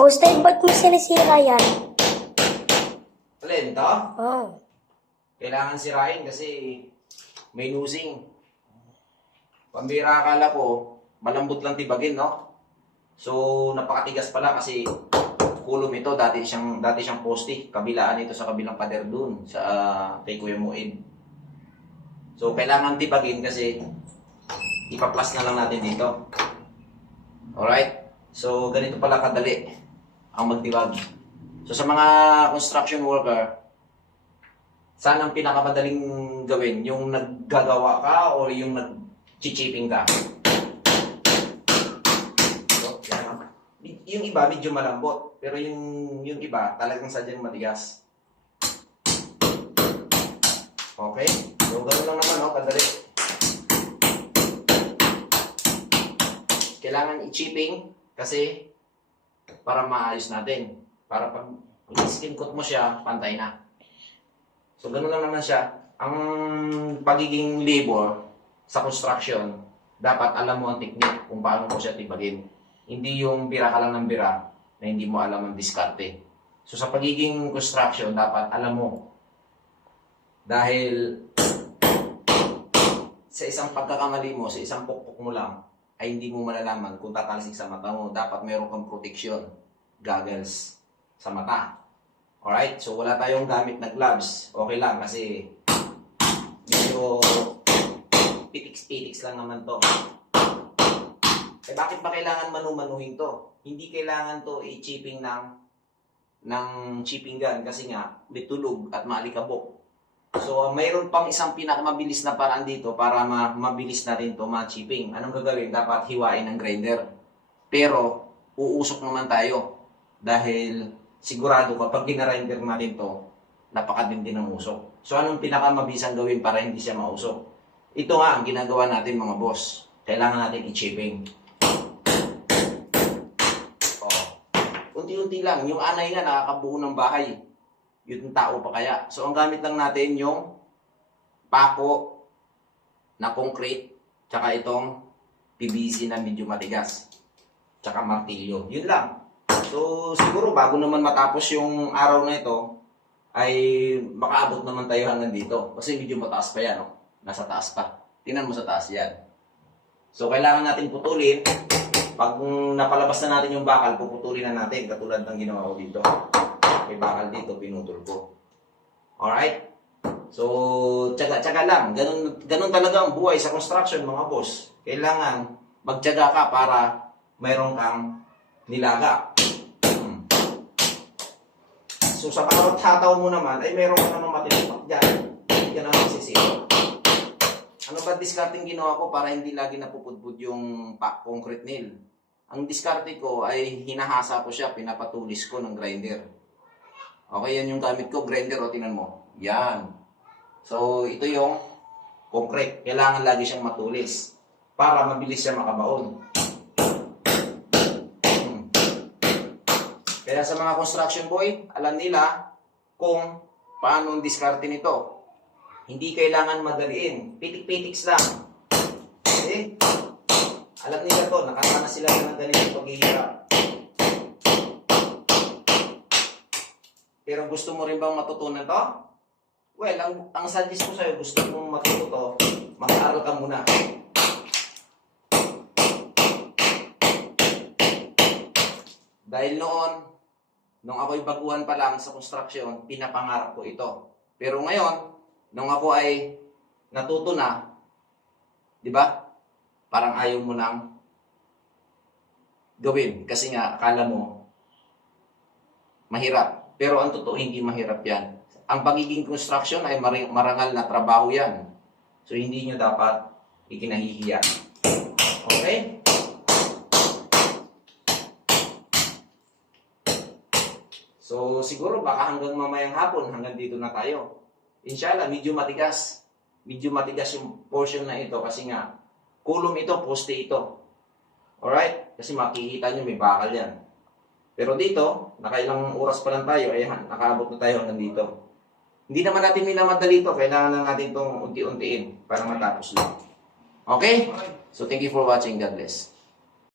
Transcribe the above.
Poster, ba't mo sinisira yan? Alin, ito? Oh. Kailangan sirain kasi may losing. Pambira, akala ko, malambot lang tibagin, no? So, napakatigas pala kasi kulom ito. Dati siyang poste. Kabilaan ito sa kabilang pader dun sa kay Kuya Muid. So, kailangan tibagin kasi ipaplas na lang natin dito. Alright? So, ganito pala kadali ang magtibag. So, sa mga construction worker, saan ang pinakamadaling gawin? Yung naggagawa ka o yung nag-chipping ka? So, yan. Yung iba, medyo malambot. Pero yung iba, talagang sadyang matigas. Okay? So, ganoon lang naman, no? Kadali. Kailangan i-chipping kasi para maayos natin. Para pag skin coat mo siya, pantay na. So, ganoon lang naman siya. Ang pagiging labor sa construction, dapat alam mo ang technique kung paano mo siya tibagin. Hindi yung bira ka lang ng bira na hindi mo alam ang diskarte. So, sa pagiging construction, dapat alam mo. Dahil sa isang pagkakamali mo, sa isang pukpok mo lang, ay hindi mo malalaman kung tatalsik sa mata mo. Dapat meron kang protection, goggles sa mata. Alright? So, wala tayong gamit na gloves. Okay lang kasi medyo pitiks-pitiks lang naman to. Eh, bakit ba kailangan manu-manuhin to? Hindi kailangan to i-chipping ng chipping gun kasi nga may tulog at maalikabok. So, mayroon pang isang pinakamabilis na paraan dito para mabilis na rin to ma-chipping. Anong gagawin? Dapat hiwain ng grinder. Pero, uusok naman tayo. Dahil sigurado kapag ginarinder natin to, napakadindi ng usok. So, anong pinakamabisang gawin para hindi siya mausok? Ito nga ang ginagawa natin mga boss. Kailangan natin i-chipping. Unti-unti lang. Yung anay nga nakakabuo ng bahay. Yung tao pa kaya. So, ang gamit lang natin yung pako na concrete, tsaka itong PVC na medyo matigas, tsaka martilyo. Yun lang. So, siguro bago naman matapos yung araw na ito, ay makaabot naman tayo hanggang dito. Kasi medyo mataas pa yan, no? Nasa taas pa. Tingnan mo sa taas yan. So, kailangan natin putulin. Pag napalabas na natin yung bakal, puputulin na natin. Katulad ng ginawa ko dito. May bakal dito, pinutol ko. Alright? So, tsaga-tsaga lang. Ganun talaga ang buhay sa construction, mga boss. Kailangan magtsaga ka para mayroon kang nilaga. So, sa bawat hataw mo naman, ay mayroon ka namang matitipak dyan. Hindi ka naman sisiro. Ano ba discarding ginawa ko para hindi lagi napupudbud yung concrete nail? Ang diskarte ko ay hinahasa ko siya, pinapatulis ko ng grinder. Okay, yan yung gamit ko, grinder, o tingnan mo. Yan. So, ito yung concrete. Kailangan lagi siyang matulis para mabilis siya makabaon. Kaya sa mga construction boy, alam nila kung paano ang diskarte nito. Hindi kailangan madaliin. Pitik-pitiks lang. Okay? Alam nila to, nakasana sila ng ganitong paghihirap. Pero gusto mo rin bang matutunan to? Well, ang suggest ko sa'yo, gusto mong matuto to, mag-aaral ka muna. Dahil noon, nung ako'y baguhan pa lang sa construction, pinapangarap ko ito. Pero ngayon, nung ako ay natuto na, di ba? Parang ayaw mo nang gawin. Kasi nga, akala mo, mahirap. Pero ang totoo, hindi mahirap yan. Ang pagiging construction ay marangal na trabaho yan. So, hindi nyo dapat ikinahihiya. Okay? So, siguro baka hanggang mamayang hapon, hanggang dito na tayo. Inshallah, medyo matigas. Medyo matigas yung portion na ito kasi nga, kulom ito, poste ito. Alright? Kasi makikita nyo, may bakal yan. Pero dito, nakailang oras pa lang tayo, ayan, nakaabot na tayo hanggang dito. Hindi naman natin minamadali ito, kailangan lang natin itong unti-untiin para matapos lang. Okay? So, thank you for watching. God bless.